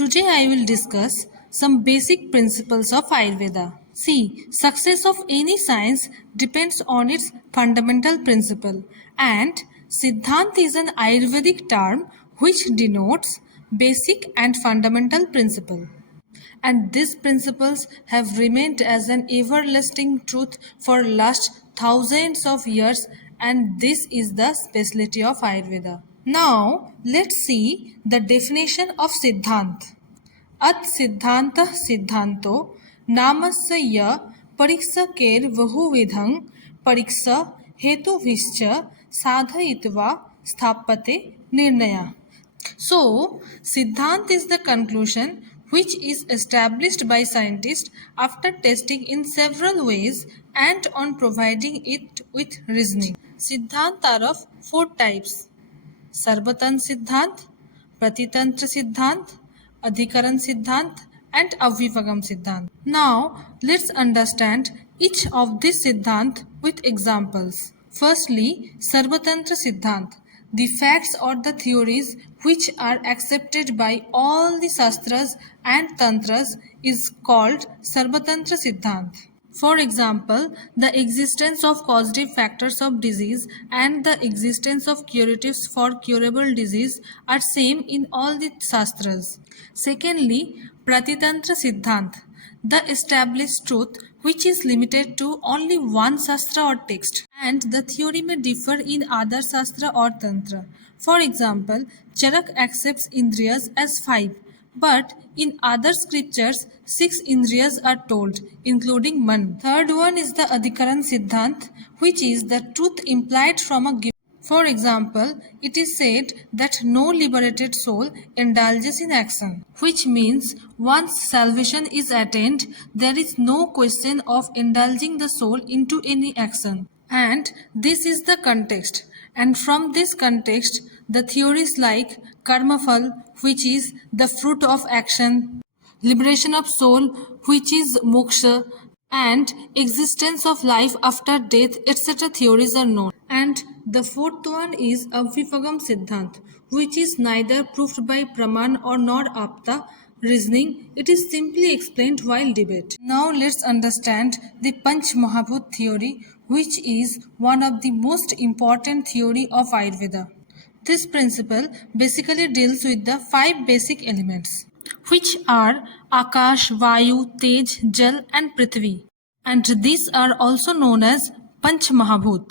Today I will discuss some basic principles of Ayurveda. See, success of any science depends on its fundamental principle, and Siddhant is an Ayurvedic term which denotes basic and fundamental principle. And these principles have remained as an everlasting truth for last thousands of years, and this is the specialty of Ayurveda. Now let's see the definition of Siddhant. अत सिद्धांत सिद्धांतो नामस्य य परीक्षकेर बहुविधं परीक्ष हेतुभिश्च साधयित्वा स्थाप्यते निर्णय. So, Siddhant is the conclusion which is established by scientists after testing in several ways and on providing it with reasoning. Siddhant are of four types: Sarvatantra Siddhant, Pratitantra Siddhant, Adhikaran Siddhant, and Avivagam Siddhant. Now, let's understand each of these Siddhant with examples. Firstly, Sarvatantra Siddhant. The facts or the theories which are accepted by all the Shastras and Tantras is called Sarvatantra Siddhant. For example, the existence of causative factors of disease and the existence of curatives for curable disease are same in all the Shastras. Secondly, Pratitantra Siddhant, the established truth which is limited to only one Shastra or text, and the theory may differ in other Shastra or Tantra. For example, Charak accepts Indriyas as 5, but in other scriptures 6 Indriyas are told, including Man. Third one is the Adhikaran Siddhant, which is the truth implied from a given. For example, it is said that no liberated soul indulges in action, which means once salvation is attained, there is no question of indulging the soul into any action. And this is the context. And from this context, the theories like Karmafal, which is the fruit of action, liberation of soul, which is moksha, and existence of life after death, etc. theories are known. And the fourth one is Avivagam Siddhant, which is neither proved by Praman or nor Apta reasoning. It is simply explained while debate. Now let's understand the Panch Mahabhut theory, which is one of the most important theory of Ayurveda. This principle basically deals with the 5 basic elements, which are Akash, Vayu, Tej, Jal and Prithvi. And these are also known as Panch Mahabhut,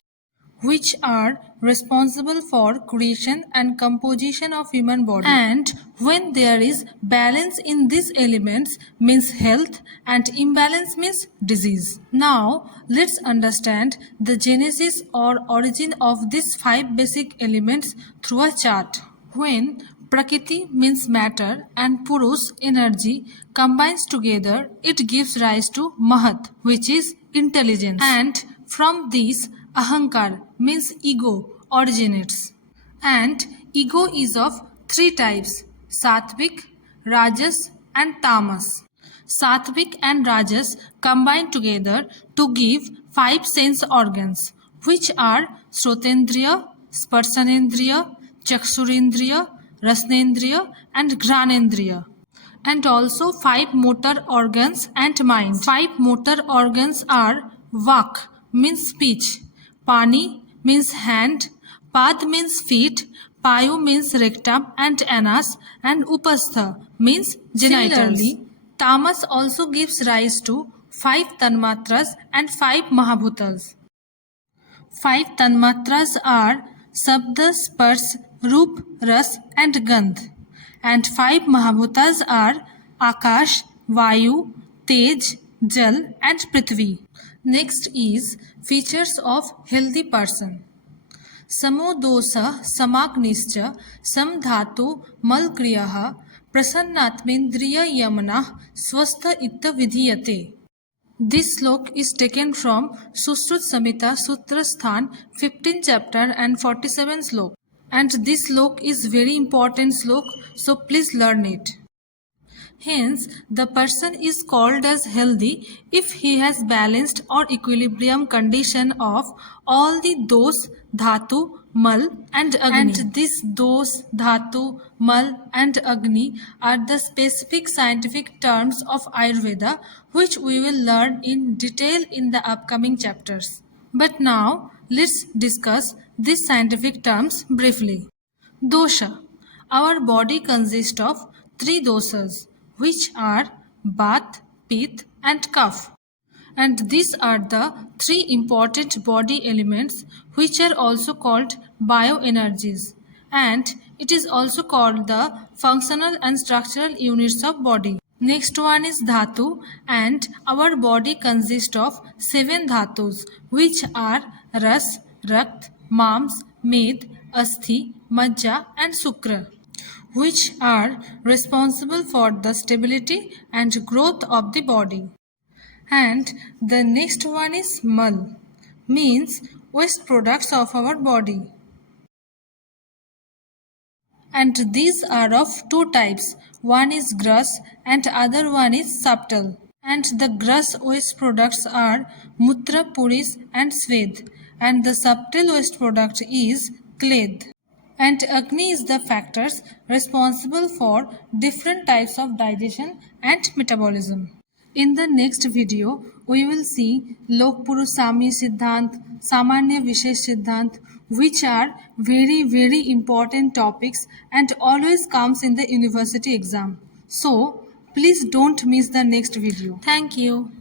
which are responsible for creation and composition of human body. And when there is balance in these elements means health, and imbalance means disease. Now let's understand the genesis or origin of these 5 basic elements through a chart. When Prakriti means matter and Purush energy combines together, it gives rise to Mahat, which is intelligence. And from this Ahankar means ego originates. And ego is of 3 types: Satvik, Rajas and Tamas. Satvik and Rajas combine together to give 5 sense organs, which are Shrotendriya, Sparsanendriya, Chakshurendriya, Rasnendriya and Granendriya. And also 5 motor organs and mind. 5 motor organs are Vak means speech, Pani means hand, Pad means feet, Payu means rectum and anus, and Upastha means genitals. Similarly, Tamas also gives rise to 5 Tanmatras and 5 Mahabhutas. 5 Tanmatras are Sabda, Spars, Roop, Ras and Gandh. And 5 Mahabhutas are Akash, Vayu, Tej, Jal and Prithvi. Next is features of healthy person. Samodosa samagnischa samdhatu malkriyah prasannatmendriya yamana swastha itta vidhiyate. This slok is taken from Sushrut Samhita Sutra Sthan 15 chapter and 47 slok. And this slok is very important slok, so please learn it. Hence, the person is called as healthy if he has balanced or equilibrium condition of all the dos, dhatu Mal and Agni. And these dos, Dhatu, Mal and Agni are the specific scientific terms of Ayurveda which we will learn in detail in the upcoming chapters. But now let's discuss these scientific terms briefly. Dosha. Our body consists of three dosas which are Vata, Pitta and Kapha. And these are the three important body elements which are also called bioenergies, and it is also called the functional and structural units of body. Next one is dhatu, and our body consists of seven dhatus which are ras, rakt, mams, med, asthi, majja and sukra, which are responsible for the stability and growth of the body. And the next one is mal, means waste products of our body. And these are of two types. One is gross and other one is subtle. And the gross waste products are mutra, puris and sved. And the subtle waste product is kled. And Agni is the factors responsible for different types of digestion and metabolism. In the next video, we will see Lok Purush Samya Siddhant, Samanya Vishesh Siddhant, which are very important topics and always comes in the university exam. So, please don't miss the next video. Thank you.